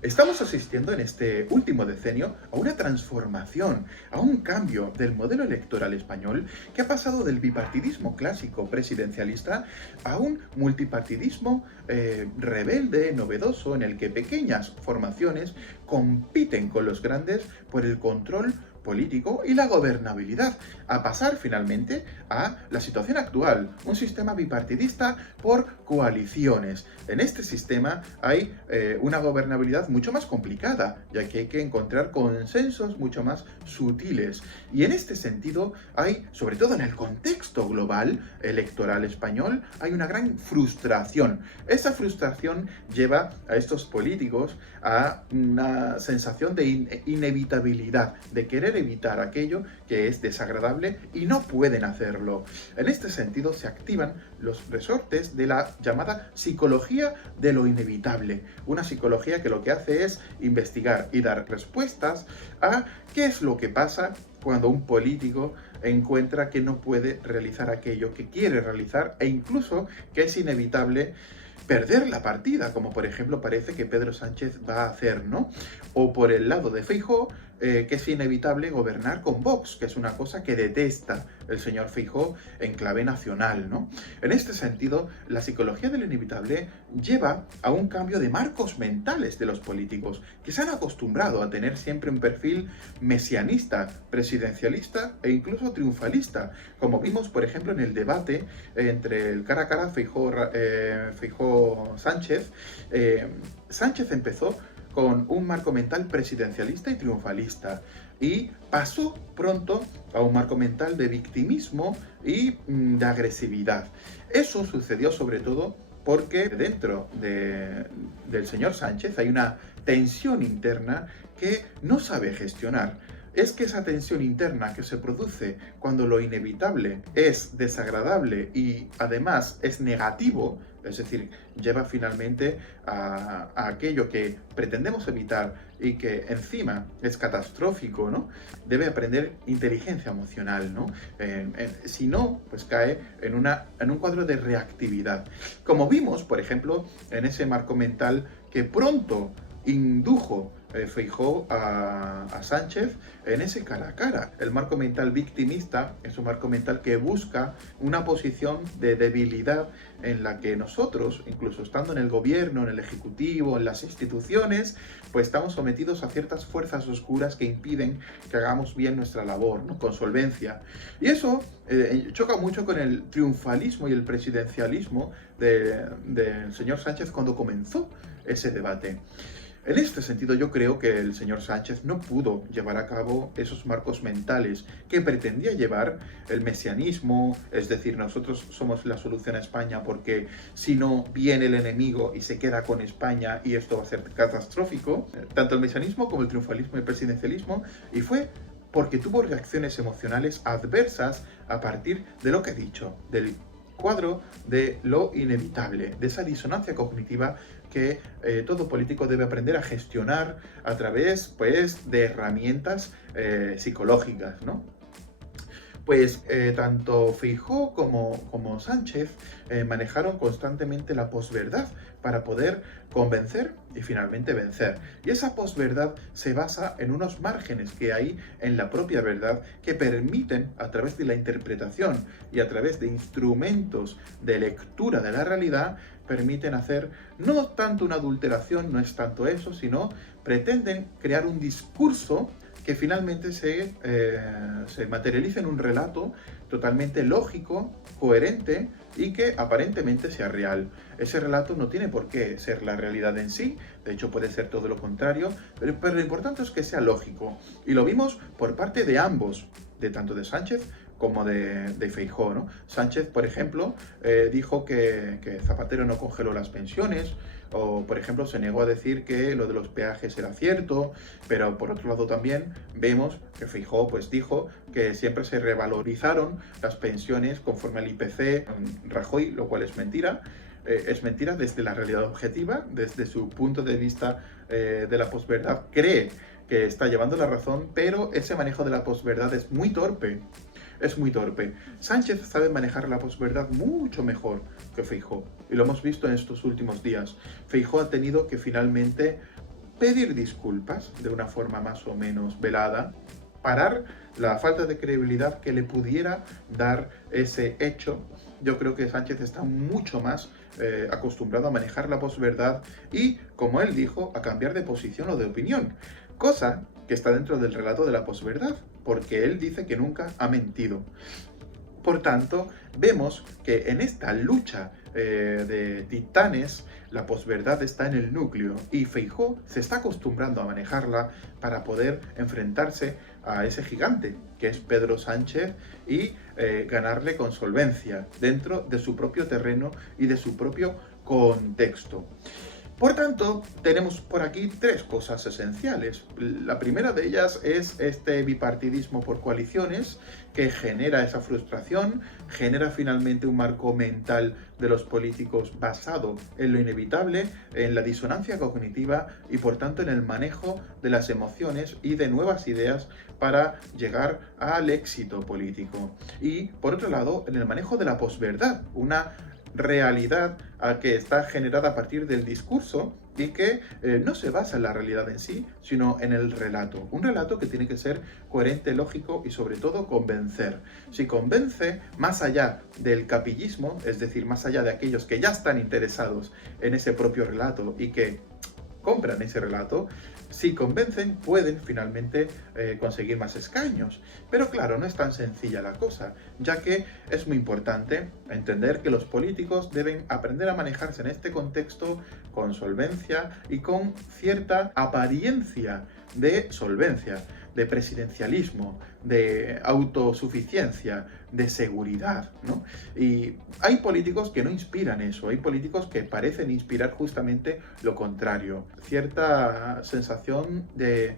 Estamos asistiendo en este último decenio a una transformación, a un cambio del modelo electoral español que ha pasado del bipartidismo clásico presidencialista a un multipartidismo rebelde, novedoso, en el que pequeñas formaciones compiten con los grandes por el control político y la gobernabilidad, a pasar finalmente a la situación actual, un sistema bipartidista por coaliciones. En este sistema hay una gobernabilidad mucho más complicada, ya que hay que encontrar consensos mucho más sutiles. Y en este sentido hay, sobre todo en el contexto global electoral español, hay una gran frustración. Esa frustración lleva a estos políticos a una sensación de inevitabilidad, de querer evitar aquello que es desagradable y no pueden hacerlo. En este sentido se activan los resortes de la llamada psicología de lo inevitable, una psicología que lo que hace es investigar y dar respuestas a qué es lo que pasa cuando un político encuentra que no puede realizar aquello que quiere realizar e incluso que es inevitable perder la partida, como por ejemplo parece que Pedro Sánchez va a hacer, ¿no? O por el lado de Feijóo, que es inevitable gobernar con Vox, que es una cosa que detesta el señor Feijóo en clave nacional, ¿no? En este sentido, la psicología del inevitable lleva a un cambio de marcos mentales de los políticos, que se han acostumbrado a tener siempre un perfil mesianista, presidencialista e incluso triunfalista, como vimos, por ejemplo, en el debate entre el cara a cara Feijóo-Sánchez. Sánchez empezó con un marco mental presidencialista y triunfalista y pasó pronto a un marco mental de victimismo y de agresividad. Eso sucedió sobre todo porque dentro del señor Sánchez hay una tensión interna que no sabe gestionar. Es que esa tensión interna que se produce cuando lo inevitable es desagradable y además es negativo, es decir, lleva finalmente a aquello que pretendemos evitar y que encima es catastrófico, ¿no? Debe aprender inteligencia emocional, ¿no? Si no, pues cae en un cuadro de reactividad. Como vimos, por ejemplo, en ese marco mental que pronto indujo Feijóo a Sánchez en ese cara a cara. El marco mental victimista es un marco mental que busca una posición de debilidad en la que nosotros, incluso estando en el gobierno, en el ejecutivo, en las instituciones, pues estamos sometidos a ciertas fuerzas oscuras que impiden que hagamos bien nuestra labor, ¿no? Con solvencia. Y eso choca mucho con el triunfalismo y el presidencialismo del señor Sánchez cuando comenzó ese debate. En este sentido, yo creo que el señor Sánchez no pudo llevar a cabo esos marcos mentales que pretendía llevar el mesianismo, es decir, nosotros somos la solución a España porque si no viene el enemigo y se queda con España y esto va a ser catastrófico, tanto el mesianismo como el triunfalismo y el presidencialismo, y fue porque tuvo reacciones emocionales adversas a partir de lo que he dicho, del cuadro de lo inevitable, de esa disonancia cognitiva que todo político debe aprender a gestionar a través, pues, de herramientas psicológicas, ¿no? Pues tanto Feijóo como Sánchez manejaron constantemente la posverdad para poder convencer y finalmente vencer. Y esa posverdad se basa en unos márgenes que hay en la propia verdad que permiten, a través de la interpretación y a través de instrumentos de lectura de la realidad, permiten hacer no tanto una adulteración, no es tanto eso, sino pretenden crear un discurso que finalmente se materializa en un relato totalmente lógico, coherente y que aparentemente sea real. Ese relato no tiene por qué ser la realidad en sí, de hecho puede ser todo lo contrario, pero lo importante es que sea lógico. Y lo vimos por parte de ambos, de tanto de Sánchez como de Feijóo, ¿no? Sánchez, por ejemplo, dijo que Zapatero no congeló las pensiones, o por ejemplo se negó a decir que lo de los peajes era cierto, pero por otro lado también vemos que Feijóo pues dijo que siempre se revalorizaron las pensiones conforme al IPC Rajoy, lo cual es mentira. Es mentira desde la realidad objetiva, desde su punto de vista de la posverdad, cree que está llevando la razón, pero ese manejo de la posverdad es muy torpe. Es muy torpe. Sánchez sabe manejar la posverdad mucho mejor que Feijóo, y lo hemos visto en estos últimos días. Feijóo ha tenido que finalmente pedir disculpas de una forma más o menos velada, parar la falta de credibilidad que le pudiera dar ese hecho. Yo creo que Sánchez está mucho más acostumbrado a manejar la posverdad y, como él dijo, a cambiar de posición o de opinión, cosa que está dentro del relato de la posverdad, porque él dice que nunca ha mentido. Por tanto, vemos que en esta lucha de titanes, la posverdad está en el núcleo y Feijóo se está acostumbrando a manejarla para poder enfrentarse a ese gigante que es Pedro Sánchez y ganarle con solvencia dentro de su propio terreno y de su propio contexto. Por tanto, tenemos por aquí tres cosas esenciales. La primera de ellas es este bipartidismo por coaliciones que genera esa frustración, genera finalmente un marco mental de los políticos basado en lo inevitable, en la disonancia cognitiva y por tanto en el manejo de las emociones y de nuevas ideas para llegar al éxito político. Y por otro lado, en el manejo de la posverdad, una realidad que está generada a partir del discurso y que no se basa en la realidad en sí, sino en el relato. Un relato que tiene que ser coherente, lógico y sobre todo convencer. Si convence más allá del capillismo, es decir, más allá de aquellos que ya están interesados en ese propio relato y que compran ese relato, si convencen pueden finalmente conseguir más escaños. Pero claro, no es tan sencilla la cosa, ya que es muy importante entender que los políticos deben aprender a manejarse en este contexto con solvencia y con cierta apariencia de solvencia, de presidencialismo, de autosuficiencia, de seguridad, ¿no? Y hay políticos que no inspiran eso, hay políticos que parecen inspirar justamente lo contrario, cierta sensación de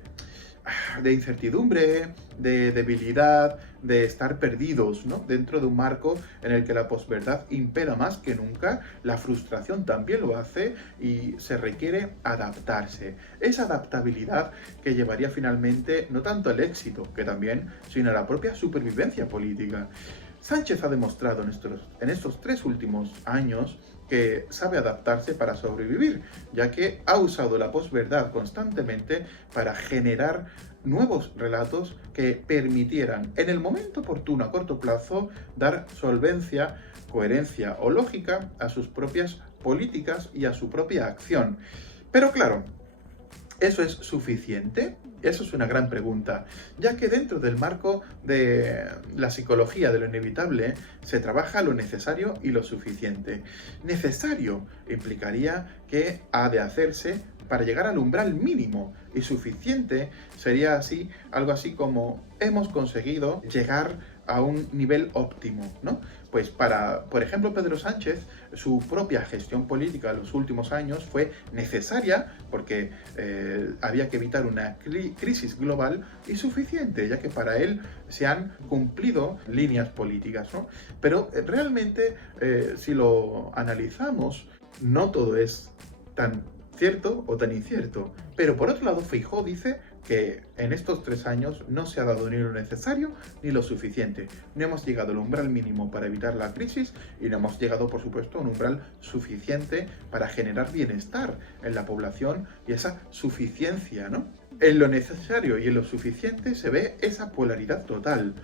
incertidumbre, de debilidad, de estar perdidos, ¿no? Dentro de un marco en el que la posverdad impera más que nunca, la frustración también lo hace y se requiere adaptarse. Esa adaptabilidad que llevaría finalmente no tanto al éxito, que también, sino a la propia supervivencia política. Sánchez ha demostrado en estos 3 últimos años que sabe adaptarse para sobrevivir, ya que ha usado la posverdad constantemente para generar nuevos relatos que permitieran, en el momento oportuno a corto plazo, dar solvencia, coherencia o lógica a sus propias políticas y a su propia acción. Pero claro, ¿eso es suficiente? Eso es una gran pregunta, ya que dentro del marco de la psicología de lo inevitable se trabaja lo necesario y lo suficiente. Necesario implicaría que ha de hacerse para llegar al umbral mínimo y suficiente sería así, algo así como hemos conseguido llegar a un nivel óptimo, ¿no? Pues para, por ejemplo, Pedro Sánchez, su propia gestión política en los últimos años fue necesaria porque había que evitar una crisis global y suficiente, ya que para él se han cumplido líneas políticas, ¿no? Pero realmente, si lo analizamos, no todo es tan cierto o tan incierto. Pero por otro lado, Feijóo dice que en estos 3 años no se ha dado ni lo necesario ni lo suficiente. No hemos llegado al umbral mínimo para evitar la crisis y no hemos llegado, por supuesto, a un umbral suficiente para generar bienestar en la población y esa suficiencia, ¿no? En lo necesario y en lo suficiente se ve esa polaridad total.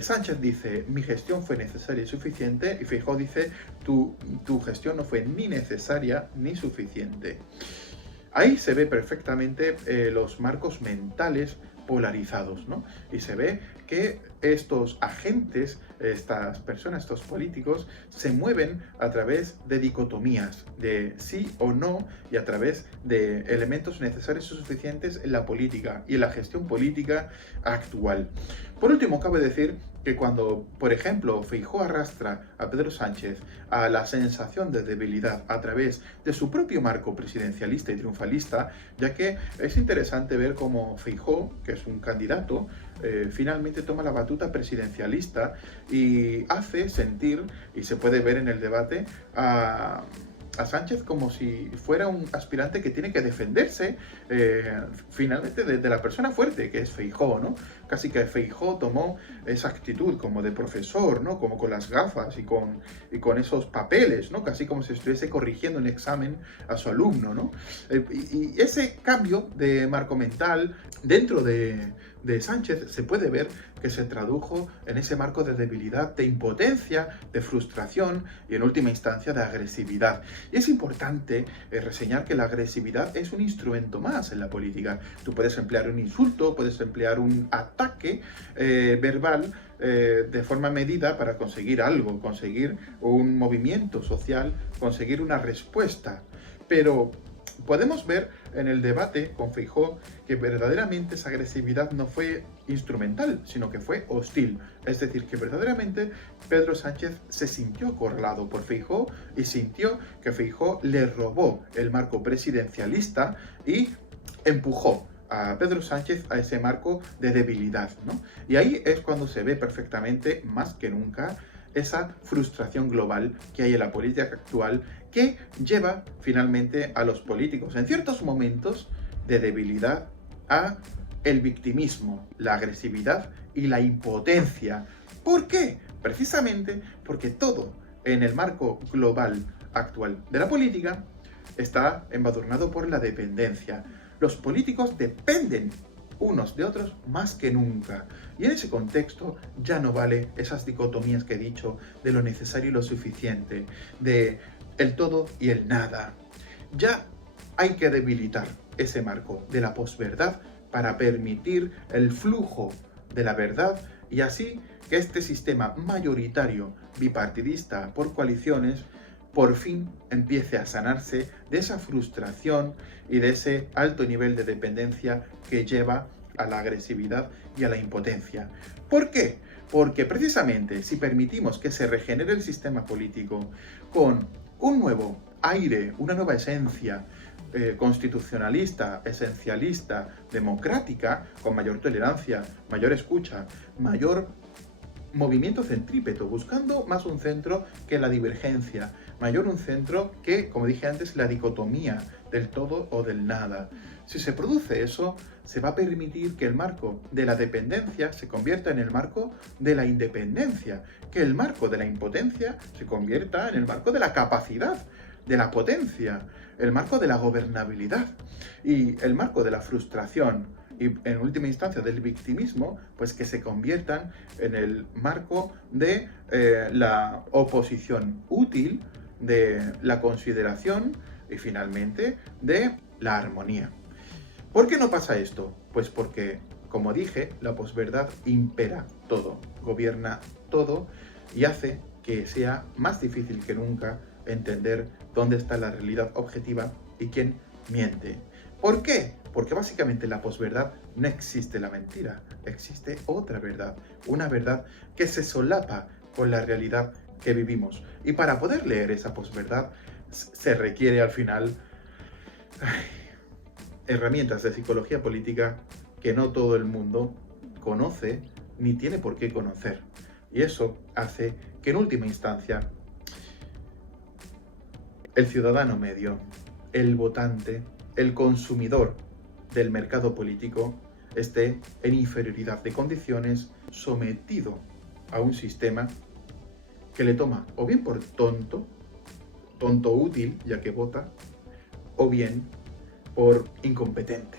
Sánchez dice, mi gestión fue necesaria y suficiente, y Feijóo dice, tu gestión no fue ni necesaria ni suficiente. Ahí se ve perfectamente los marcos mentales polarizados, ¿no? Y se ve que estos agentes, estas personas, estos políticos, se mueven a través de dicotomías, de sí o no, y a través de elementos necesarios y suficientes en la política y en la gestión política actual. Por último, cabe decir que cuando, por ejemplo, Feijóo arrastra a Pedro Sánchez a la sensación de debilidad a través de su propio marco presidencialista y triunfalista, ya que es interesante ver cómo Feijóo, que es un candidato, finalmente toma la batuta presidencialista y hace sentir, y se puede ver en el debate, a a Sánchez como si fuera un aspirante que tiene que defenderse finalmente de la persona fuerte, que es Feijóo, ¿no? Casi que Feijóo tomó esa actitud como de profesor, ¿no? Como con las gafas y con esos papeles, ¿no? Casi como si estuviese corrigiendo un examen a su alumno, ¿no? Y ese cambio de marco mental dentro de Sánchez se puede ver que se tradujo en ese marco de debilidad, de impotencia, de frustración y en última instancia de agresividad. Y es importante reseñar que la agresividad es un instrumento más en la política. Tú puedes emplear un insulto, puedes emplear un ataque verbal de forma medida para conseguir algo, conseguir un movimiento social, conseguir una respuesta. Pero podemos ver en el debate con Feijóo que verdaderamente esa agresividad no fue instrumental, sino que fue hostil. Es decir, que verdaderamente Pedro Sánchez se sintió acorralado por Feijóo y sintió que Feijóo le robó el marco presidencialista y empujó a Pedro Sánchez a ese marco de debilidad, ¿no? Y ahí es cuando se ve perfectamente, más que nunca, esa frustración global que hay en la política actual que lleva finalmente a los políticos en ciertos momentos de debilidad a el victimismo, la agresividad y la impotencia. ¿Por qué? Precisamente porque todo en el marco global actual de la política está embadurnado por la dependencia. Los políticos dependen unos de otros más que nunca. Y en ese contexto ya no vale esas dicotomías que he dicho de lo necesario y lo suficiente, de el todo y el nada. Ya hay que debilitar ese marco de la posverdad para permitir el flujo de la verdad y así que este sistema mayoritario bipartidista por coaliciones por fin empiece a sanarse de esa frustración y de ese alto nivel de dependencia que lleva a la agresividad y a la impotencia. ¿Por qué? Porque precisamente si permitimos que se regenere el sistema político con un nuevo aire, una nueva esencia constitucionalista, esencialista, democrática, con mayor tolerancia, mayor escucha, mayor movimiento centrípeto, buscando más un centro que la divergencia, mayor un centro que, como dije antes, la dicotomía del todo o del nada. Si se produce eso, se va a permitir que el marco de la dependencia se convierta en el marco de la independencia, que el marco de la impotencia se convierta en el marco de la capacidad, de la potencia, el marco de la gobernabilidad y el marco de la frustración y en última instancia del victimismo, pues que se conviertan en el marco de la oposición útil, de la consideración y finalmente de la armonía. ¿Por qué no pasa esto? Pues porque, como dije, la posverdad impera todo, gobierna todo y hace que sea más difícil que nunca entender dónde está la realidad objetiva y quién miente. ¿Por qué? Porque básicamente en la posverdad no existe la mentira, existe otra verdad, una verdad que se solapa con la realidad que vivimos. Y para poder leer esa posverdad se requiere al final herramientas de psicología política que no todo el mundo conoce ni tiene por qué conocer. Y eso hace que en última instancia el ciudadano medio, el votante, el consumidor del mercado político esté en inferioridad de condiciones, sometido a un sistema que le toma o bien por tonto, tonto útil ya que vota, o bien por incompetente.